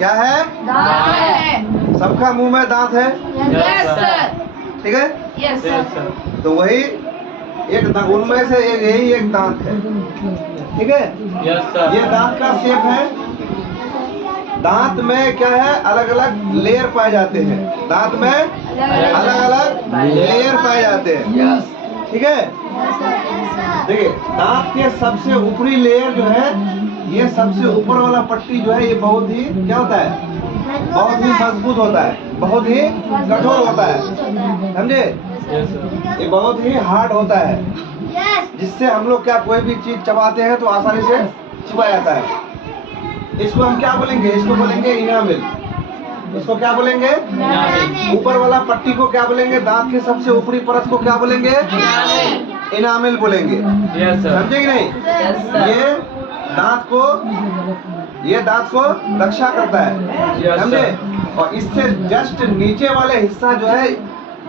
क्या है? दांत है। सबका मुंह में दांत है, यस सर। ठीक है? Yes sir. तो वही एक उनमें से यही एक दांत है, ठीक है? Yes sir. ये दांत का शेप है। दांत में क्या है? अलग अलग लेयर पाए जाते हैं। दांत में अलग अलग लेयर पाए जाते हैं, ठीक है? देखिए, दांत के सबसे ऊपरी लेयर जो है, ये सबसे ऊपर वाला पट्टी जो है, ये बहुत ही क्या होता है? बहुत ही मजबूत होता है, बहुत ही कठोर होता है, समझे? ये बहुत ही हार्ड होता है, जिससे हम लोग क्या कोई भी चीज चबाते हैं तो आसानी से चबा जाता है। इसको हम क्या बोलेंगे? इसको बोलेंगे इनामिल। इसको क्या बोलेंगे? ऊपर वाला पट्टी को क्या बोलेंगे? दांत के सबसे ऊपरी परत को क्या बोलेंगे? इनामिल बोलेंगे। समझे कि नहीं? ये दांत को रक्षा करता है, समझे? और इससे जस्ट नीचे वाले हिस्सा जो है,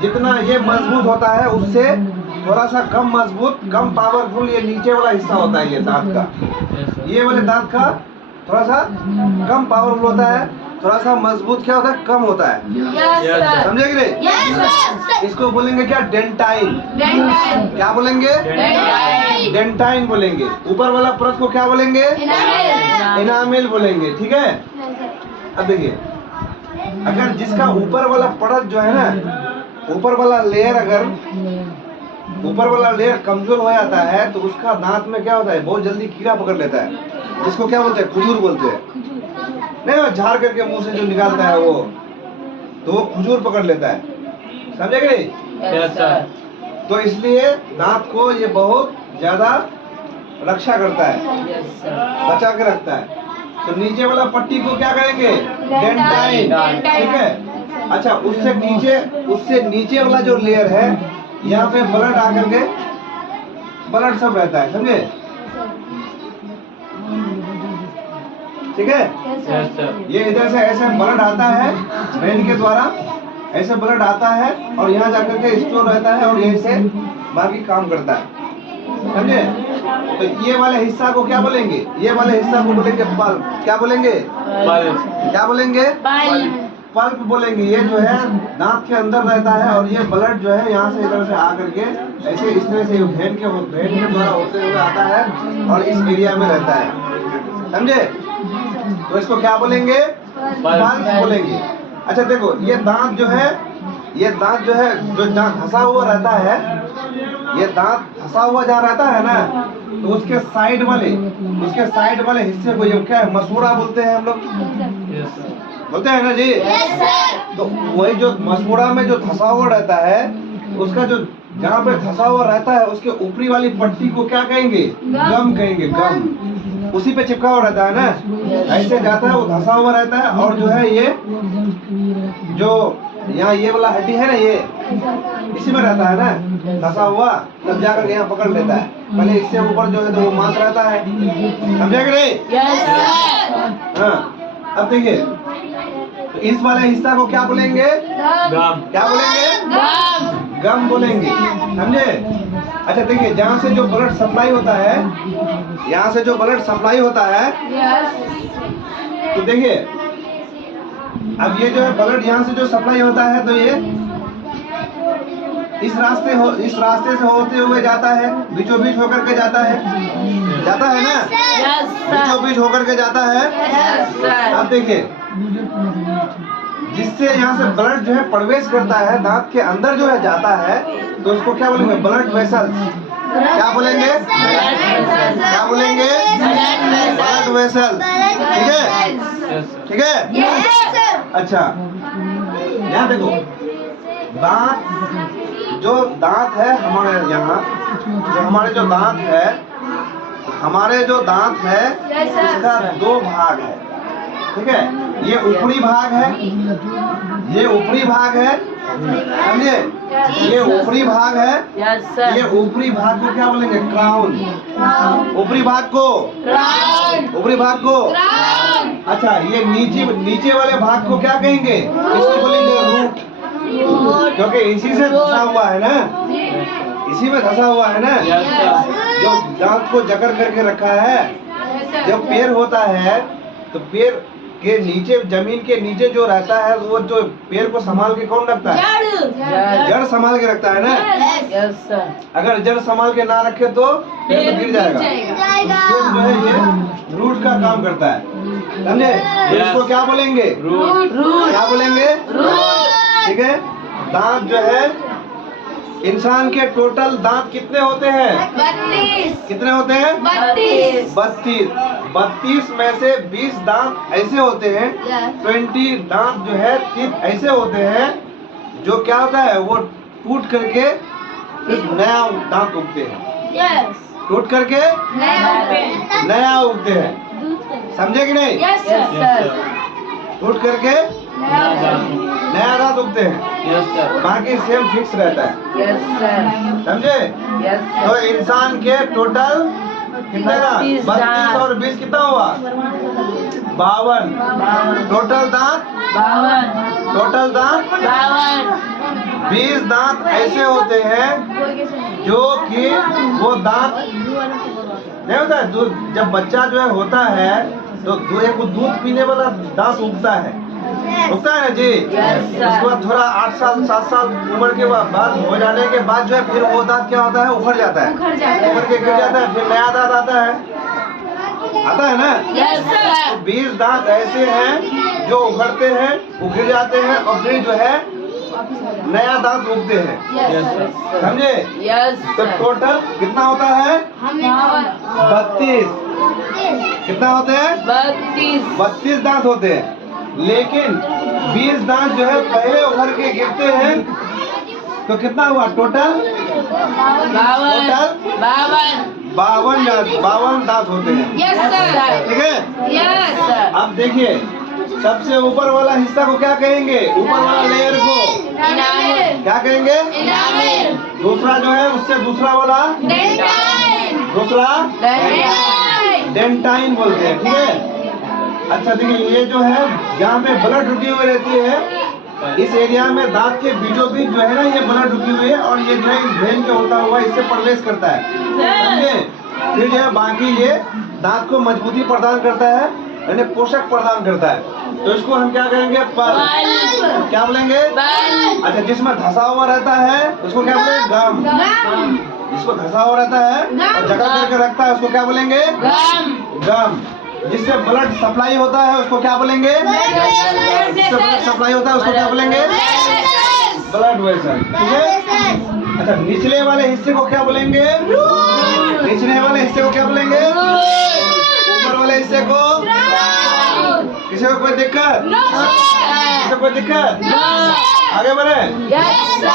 जितना ये मजबूत होता है, उससे थोड़ा सा कम मजबूत, कम पावरफुल ये नीचे वाला हिस्सा होता है। ये दांत का, ये वाले दांत का थोड़ा सा कम पावरफुल होता है, थोड़ा सा मजबूत क्या होता है? कम होता है। समझे कि नहीं? इसको बोलेंगे क्या? डेंटाइन। क्या बोलेंगे? डेंटाइन बोलेंगे। ऊपर वाला परत को क्या बोलेंगे? इनामिल बोलेंगे, ठीक है? अब देखिए, अगर जिसका ऊपर वाला परत जो है ना, ऊपर वाला लेयर कमजोर हो जाता है, तो उसका दांत में क्या होता है? बहुत जल्दी कीड़ा पकड़ लेता है, जिसको क्या बोलते हैं? खुजूर बोलते हैं। नहीं, वो झाड़ करके मुंह से जो निकालता है वो, तो वो खुजूर पकड़ लेता है। समझे कि नहीं? Yes sir. तो इसलिए दांत को ये बहुत ज्यादा रक्षा करता है, बचा के रखता है। तो नीचे वाला पट्टी को क्या करेंगे? डेंटाइन, ठीक है? अच्छा, उससे नीचे वाला जो लेयर है, यहाँ पे ब्लड आकर के ब्लड सब रहता है, समझे? ठीक है? Yes sir. ये इधर से ऐसे ब्लड आता है, वेन के द्वारा ऐसे ब्लड आता है, और यहाँ जाकर के स्टोर रहता है, और यहीं से बाकी काम करता है, समझे? तो ये वाले हिस्सा को क्या बोलेंगे? ये वाले हिस्सा को बोलेंगे पल्प। क्या बोलेंगे? क्या बोलेंगे? पल्प बोलेंगे। ये जो है दांत के अंदर रहता है, और ये ब्लड जो है यहाँ से इधर से आकर के ऐसे इस तरह से वेन के द्वारा होते हुए आता है, और इस एरिया में रहता है, समझे? तो इसको क्या बोलेंगे? पल्प बोलेंगे। अच्छा देखो, ये दांत जो है, जो दांत धंसा हुआ रहता है, ये दांत धंसा हुआ जहाँ रहता है ना, तो उसके साइड वाले हिस्से को ये क्या है? मसूड़ा बोलते हैं हम लोग, बोलते हैं ना जी? तो वही जो मसूड़ा में जो धंसा हुआ रहता है, उसका जो जहाँ पे धंसा हुआ रहता है, उसके ऊपरी वाली पट्टी को क्या कहेंगे? गम कहेंगे। गम उसी पे चिपका हुआ रहता है ना, ऐसे जाता है, वो धंसा हुआ रहता है। और जो है ये जो यहाँ ये वाला हड्डी है ना, ये इसी में रहता है ना, धंसा हुआ, तब जाकर यहाँ पकड़ लेता है। पहले इससे ऊपर जो है तो वो मांस रहता है, समझे कि नहीं? हाँ, अब देखिए, तो इस वाले हिस्सा को क्या बोलेंगे? क्या बोलेंगे? गम बोलेंगे, समझे? अच्छा देखिए, जहाँ से जो ब्लड सप्लाई होता है, यहाँ से जो ब्लड सप्लाई होता है, तो देखिए, अब ये जो है ब्लड यहाँ से जो सप्लाई होता है, तो ये इस रास्ते से होते हुए जाता है, बीचों बीच होकर के जाता है ना? बीचों बीच होकर के जाता है। अब देखिए, जिससे यहाँ से ब्लड जो है प्रवेश करता है, दांत के अंदर जो है जाता है, तो उसको क्या बोलेंगे? Blood vessels. क्या बोलेंगे? क्या बोलेंगे? ब्लड वेसल, ठीक है? ठीक है? अच्छा, यहाँ देखो, दांत है हमारे यहाँ, हमारे जो दांत है, इसका दो भाग है, ठीक है? ये ऊपरी भाग है, समझे? ये ऊपरी भाग है। ये ऊपरी भाग को क्या बोलेंगे? क्राउन। ऊपरी भाग को अच्छा, ये नीचे वाले भाग को क्या कहेंगे? इसको बोलेंगे रूट, क्योंकि इसी से धंसा हुआ है ना, इसी में धंसा हुआ है ना, जो दांत को जकड़ करके रखा है। जब पैर होता है, तो पैर के नीचे, जमीन के नीचे जो रहता है, वो जो पेड़ को संभाल के कौन रखता है? जड़ संभाल के रखता है ना। Yes sir. अगर जड़ संभाल के ना रखे तो पेड़ तो गिर जाएगा। इसलिए जो है ये रूट का काम करता है, समझे? तो इसको क्या बोलेंगे? रूट। क्या बोलेंगे? ठीक है। दांत जो है, इंसान के टोटल दांत कितने होते हैं? 32। कितने होते हैं? 32। 32 में से 20 दांत ऐसे होते हैं, 20 दांत जो है teeth ऐसे होते हैं जो क्या होता है, वो टूट करके फिर नया दांत उगते हैं। यस। टूट करके नया उगते हैं, समझे कि नहीं? Yes yes sir. सर। टूट करके नया दांत उगते हैं, यस सर। बाकी सेम फिक्स रहता है, यस सर। समझे? यस तो सर। इंसान के टोटल कितने दांत? 32 32 और 20 कितना हुआ? 52। टोटल दांत 52। टोटल दांत 52। 20 दांत ऐसे होते हैं जो कि वो दांत नहीं होता है, जब बच्चा जो है होता है तो एक वो दूध पीने वाला दांत उगता है ना जी। Yes, sir. उसके बाद थोड़ा 8 साल 7 साल उम्र के बाद हो जाने के बाद जो है फिर वो दांत क्या होता है, उखड़ जाता है, उखड़ के गिर जाता है, फिर नया दांत आता है ना। Yes sir. 20 दांत ऐसे हैं जो उखड़ते हैं, उखड़ जाते हैं और फिर जो है नया दांत उगते हैं, यस सर। समझे? यस तो सर। टोटल कितना होता है? 32। कितना होते हैं? 32। 32 दांत होते हैं, लेकिन 20 दांत जो है पहले उभर के गिरते हैं, तो कितना हुआ टोटल? 52। 52 दांत होते हैं, यस सर। ठीक है। Yes sir. अब देखिए, सबसे ऊपर वाला हिस्सा को क्या कहेंगे? ऊपर वाला लेयर को इनामिल। क्या कहेंगे? इनामिल। दूसरा जो है उससे दूसरा वाला, डेंटाइन। दूसरा डेंटाइन। डेंटाइन बोलते हैं, ठीक है। अच्छा देखिए, ये जो है जहाँ में ब्लड रुकी हुई रहती है, इस एरिया में दांत के बीचों बीच जो है ना, ये ब्लड रुकी हुई है और ये जो है इस वेन के होता हुआ इससे प्रवेश करता है, समझे? फिर जो है बाकी ये दांत को मजबूती प्रदान करता है, यानी पोषक प्रदान करता है। तो इसको हम क्या कहेंगे? पल्प। क्या बोलेंगे? अच्छा, जिसमें धसा हुआ रहता है उसको क्या बोलेंगे? गम। गम। जिसको धसा हुआ रहता है और जकड़ करके रखता है उसको क्या बोलेंगे? गम। जिससे ब्लड सप्लाई होता है उसको क्या बोलेंगे? जिससे ब्लड सप्लाई होता है उसको क्या बोलेंगे? ब्लड वेसल, ठीक है। अच्छा, निचले वाले हिस्से को क्या बोलेंगे? निचले वाले हिस्से को क्या बोलेंगे? ऊपर वाले हिस्से को? किसी को कोई दिक्कत? किसी को कोई दिक्कत? आगे बढ़े। Yes sir.